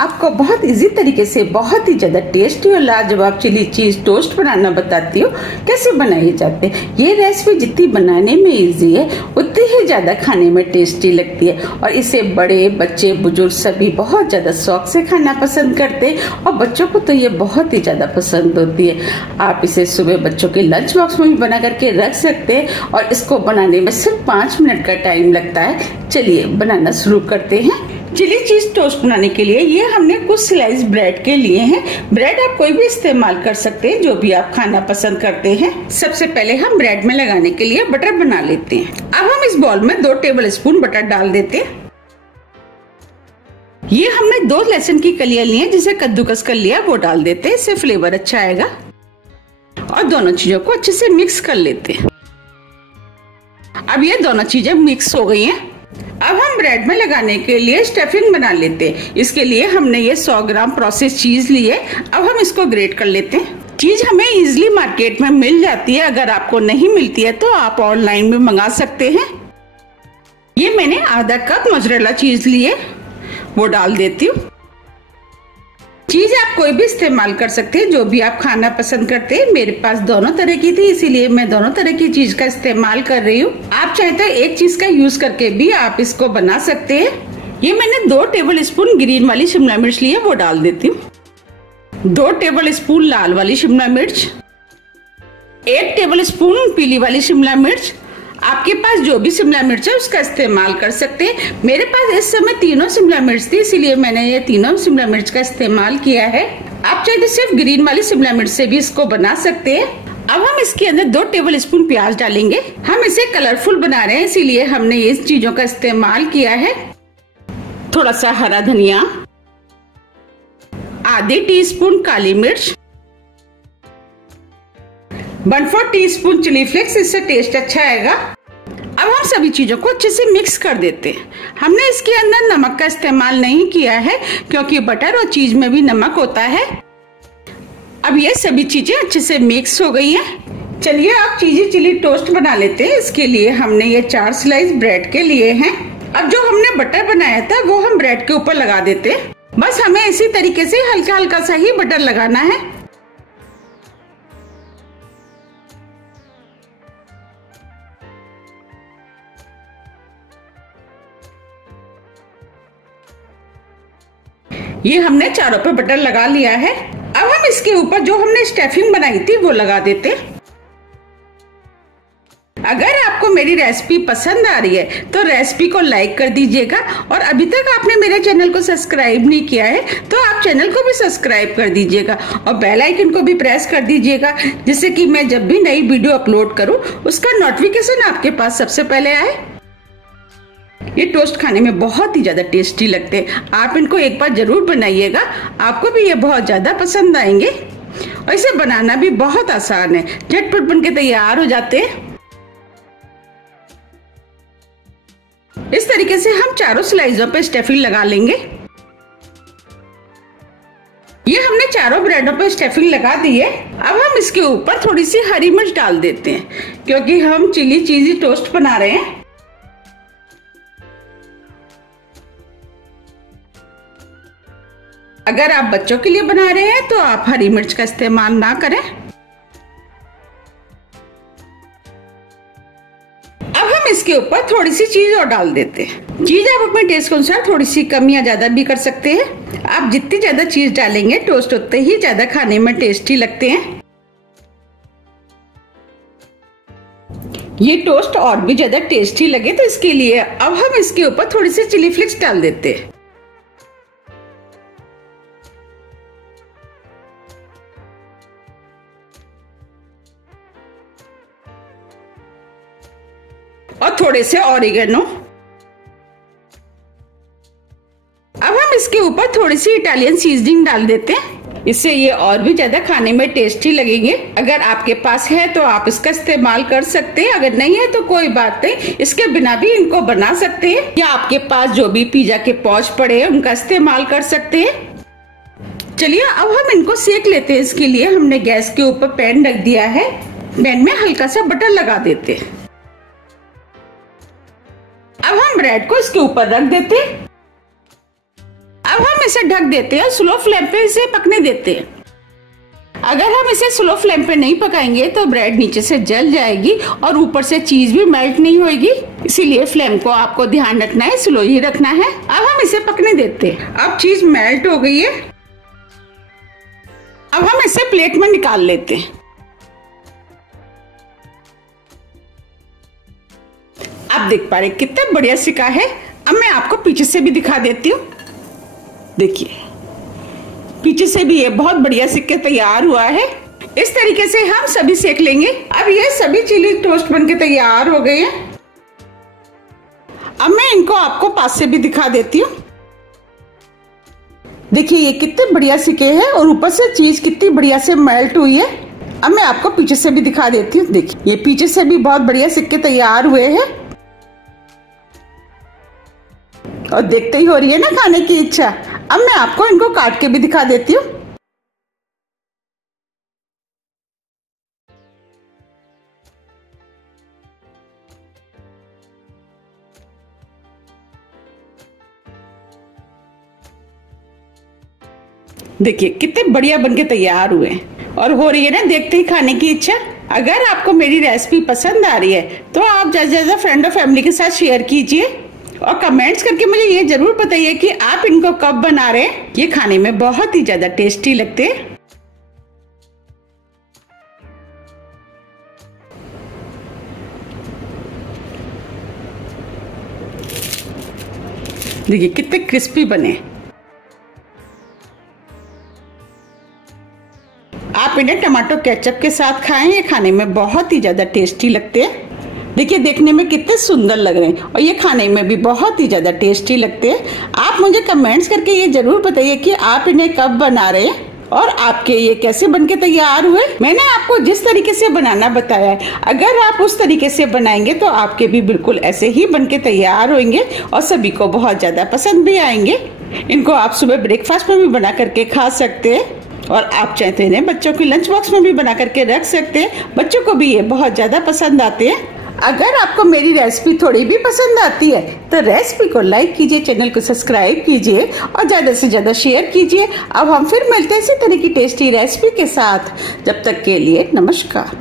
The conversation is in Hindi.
आपको बहुत इजी तरीके से बहुत ही ज्यादा टेस्टी और लाजवाब चिली चीज टोस्ट बनाना बताती हूँ कैसे बनाए जाते हैं। ये रेसिपी जितनी बनाने में इजी है उतनी ही ज्यादा खाने में टेस्टी लगती है और इसे बड़े बच्चे बुजुर्ग सभी बहुत ज्यादा शौक से खाना पसंद करते हैं और बच्चों को तो ये बहुत ही ज्यादा पसंद होती है। आप इसे सुबह बच्चों के लंच बॉक्स में भी बना करके रख सकते हैं और इसको बनाने में सिर्फ 5 मिनट का टाइम लगता है। चलिए बनाना शुरू करते हैं। चिली चीज टोस्ट बनाने के लिए ये हमने कुछ स्लाइस ब्रेड के लिए हैं। ब्रेड आप कोई भी इस्तेमाल कर सकते हैं जो भी आप खाना पसंद करते हैं। सबसे पहले हम ब्रेड में लगाने के लिए बटर बना लेते हैं। अब हम इस बाउल में 2 टेबल स्पून बटर डाल देते हैं। ये हमने 2 लहसुन की कलियां ली हैं जिसे कद्दूकस कर लिया, वो डाल देते हैं, इससे फ्लेवर अच्छा आएगा। और दोनों चीजों को अच्छे से मिक्स कर लेते हैं। अब ये दोनों चीजें मिक्स हो गई हैं। अब हम ब्रेड में लगाने के लिए स्टफिंग बना लेते हैं। इसके लिए हमने ये 100 ग्राम प्रोसेस चीज ली है। अब हम इसको ग्रेट कर लेते हैं। चीज हमें इजीली मार्केट में मिल जाती है, अगर आपको नहीं मिलती है तो आप ऑनलाइन में मंगा सकते हैं। ये मैंने आधा कप मोज़रेला चीज ली है, वो डाल देती हूँ। चीज आप कोई भी इस्तेमाल कर सकते हैं जो भी आप खाना पसंद करते हैं। मेरे पास दोनों तरह की थी इसीलिए मैं दोनों तरह की चीज का इस्तेमाल कर रही हूँ। आप चाहे तो एक चीज का यूज करके भी आप इसको बना सकते हैं। ये मैंने 2 टेबल स्पून ग्रीन वाली शिमला मिर्च ली है, वो डाल देती हूँ। 2 टेबल स्पून लाल वाली शिमला मिर्च, 1 टेबल स्पून पीली वाली शिमला मिर्च। आपके पास जो भी शिमला मिर्च है उसका इस्तेमाल कर सकते हैं। मेरे पास इस समय तीनों शिमला मिर्च थी इसीलिए मैंने ये तीनों शिमला मिर्च का इस्तेमाल किया है। आप चाहे तो सिर्फ ग्रीन वाली शिमला मिर्च से भी इसको बना सकते हैं। अब हम इसके अंदर 2 टेबल स्पून प्याज डालेंगे। हम इसे कलरफुल बना रहे हैं इसीलिए हमने ये चीजों का इस्तेमाल किया है। थोड़ा सा हरा धनिया, आधी टीस्पून काली मिर्च, 1/4 टीस्पून चिली फ्लेक्स, इससे टेस्ट अच्छा आएगा। अब हम सभी चीजों को अच्छे से मिक्स कर देते हैं। हमने इसके अंदर नमक का इस्तेमाल नहीं किया है क्योंकि बटर और चीज में भी नमक होता है। अब ये सभी चीजें अच्छे से मिक्स हो गई हैं। चलिए अब चीजी चिली टोस्ट बना लेते हैं। इसके लिए हमने ये 4 स्लाइस ब्रेड के लिए हैं। अब जो हमने बटर बनाया था वो हम ब्रेड के ऊपर लगा देते हैं। बस हमें इसी तरीके से हल्का हल्का सा ही बटर लगाना है। ये हमने चारों पे बटर लगा लिया है। अब हम इसके ऊपर जो हमने स्टफिंग बनाई थी वो लगा देते हैं। अगर आपको मेरी रेसिपी पसंद आ रही है तो रेसिपी को लाइक कर दीजिएगा और अभी तक आपने मेरे चैनल को सब्सक्राइब नहीं किया है तो आप चैनल को भी सब्सक्राइब कर दीजिएगा और बेल आइकन को भी प्रेस कर दीजिएगा जिससे कि मैं जब भी नई वीडियो अपलोड करूं उसका नोटिफिकेशन आपके पास सबसे पहले आए। ये टोस्ट खाने में बहुत ही ज्यादा टेस्टी लगते हैं। आप इनको एक बार जरूर बनाइएगा, आपको भी ये बहुत ज्यादा पसंद आएंगे और इसे बनाना भी बहुत आसान है, झटपट बन के तैयार हो जाते हैं। इस तरीके से हम चारों स्लाइसों पे स्टफिंग लगा लेंगे। ये हमने चारों ब्रेडों पे स्टफिंग लगा दी है। अब हम इसके ऊपर थोड़ी सी हरी मिर्च डाल देते हैं क्योंकि हम चिली चीजी टोस्ट बना रहे हैं। अगर आप बच्चों के लिए बना रहे हैं तो आप हरी मिर्च का इस्तेमाल ना करें। अब हम इसके ऊपर थोड़ी सी चीज और डाल देते हैं। चीज आप अपने टेस्ट के अनुसार थोड़ी सी कम या ज्यादा भी कर सकते हैं। आप जितनी ज्यादा चीज डालेंगे टोस्ट उतने ही ज्यादा खाने में टेस्टी लगते हैं। ये टोस्ट और भी ज्यादा टेस्टी लगे तो इसके लिए अब हम इसके ऊपर थोड़ी सी चिली फ्लेक्स डाल देते हैं। और थोड़े से ऑरिगेनो। अब हम इसके ऊपर थोड़ी सी इटालियन सीजनिंग डाल देते हैं, इससे ये और भी ज्यादा खाने में टेस्टी लगेंगे। अगर आपके पास है तो आप इसका इस्तेमाल कर सकते हैं, अगर नहीं है तो कोई बात नहीं, इसके बिना भी इनको बना सकते हैं। या आपके पास जो भी पिज्जा के पाउच पड़े हैं उनका इस्तेमाल कर सकते हैं। चलिए अब हम इनको सेक लेते हैं। इसके लिए हमने गैस के ऊपर पैन रख दिया है। पैन में हल्का सा बटर लगा देते हैं। अब हम ब्रेड को इसके ऊपर रख देते हैं। अब हम इसे ढक देते हैं और स्लो फ्लेम पे इसे पकने देते हैं। अगर हम इसे स्लो फ्लेम पे नहीं पकाएंगे तो ब्रेड नीचे से जल जाएगी और ऊपर से चीज भी मेल्ट नहीं होगी। इसीलिए फ्लेम को आपको ध्यान रखना है, स्लो ही रखना है। अब हम इसे पकने देते हैं। अब चीज मेल्ट हो गई है। अब हम इसे प्लेट में निकाल लेते हैं। आप देख पा रहे कितना बढ़िया सिका है। अब मैं आपको पीछे से भी दिखा देती हूँ। देखिए पीछे से भी ये बहुत बढ़िया सिक्के तैयार हुआ है। इस तरीके से हम सभी सेक लेंगे। अब ये सभी चिली टोस्ट बनके तैयार हो गए हैं। अब मैं इनको आपको पास से भी दिखा देती हूँ। देखिए ये कितने बढ़िया सिके हैं और ऊपर से चीज कितनी बढ़िया से मेल्ट हुई है। अब मैं आपको पीछे से भी दिखा देती हूँ। देखिए ये पीछे से भी बहुत बढ़िया सिक्के तैयार हुए हैं और देखते ही हो रही है ना खाने की इच्छा। अब मैं आपको इनको काट के भी दिखा देती हूँ। देखिए कितने बढ़िया बनके तैयार हुए हैं और हो रही है ना देखते ही खाने की इच्छा। अगर आपको मेरी रेसिपी पसंद आ रही है तो आप ज्यादा से ज्यादा फ्रेंड और फैमिली के साथ शेयर कीजिए और कमेंट्स करके मुझे ये जरूर बताइए कि आप इनको कब बना रहे हैं। ये खाने में बहुत ही ज्यादा टेस्टी लगते हैं। देखिए कितने क्रिस्पी बने। आप इन्हें टमाटो केचप के साथ खाएं। ये खाने में बहुत ही ज्यादा टेस्टी लगते हैं। देखिए देखने में कितने सुंदर लग रहे हैं और ये खाने में भी बहुत ही ज्यादा टेस्टी लगते हैं। आप मुझे कमेंट्स करके ये जरूर बताइए कि आप इन्हें कब बना रहे हैं और आपके ये कैसे बनके तैयार हुए। मैंने आपको जिस तरीके से बनाना बताया है, अगर आप उस तरीके से बनाएंगे तो आपके भी बिल्कुल ऐसे ही बनके तैयार होंगे और सभी को बहुत ज्यादा पसंद भी आएंगे। इनको आप सुबह ब्रेकफास्ट में भी बना करके खा सकते हैं और आप चाहते हैं बच्चों की लंच बॉक्स में भी बना करके रख सकते हैं। बच्चों को भी ये बहुत ज्यादा पसंद आते हैं। अगर आपको मेरी रेसिपी थोड़ी भी पसंद आती है तो रेसिपी को लाइक कीजिए, चैनल को सब्सक्राइब कीजिए और ज्यादा से ज्यादा शेयर कीजिए। अब हम फिर मिलते हैं इसी तरह की टेस्टी रेसिपी के साथ। जब तक के लिए नमस्कार।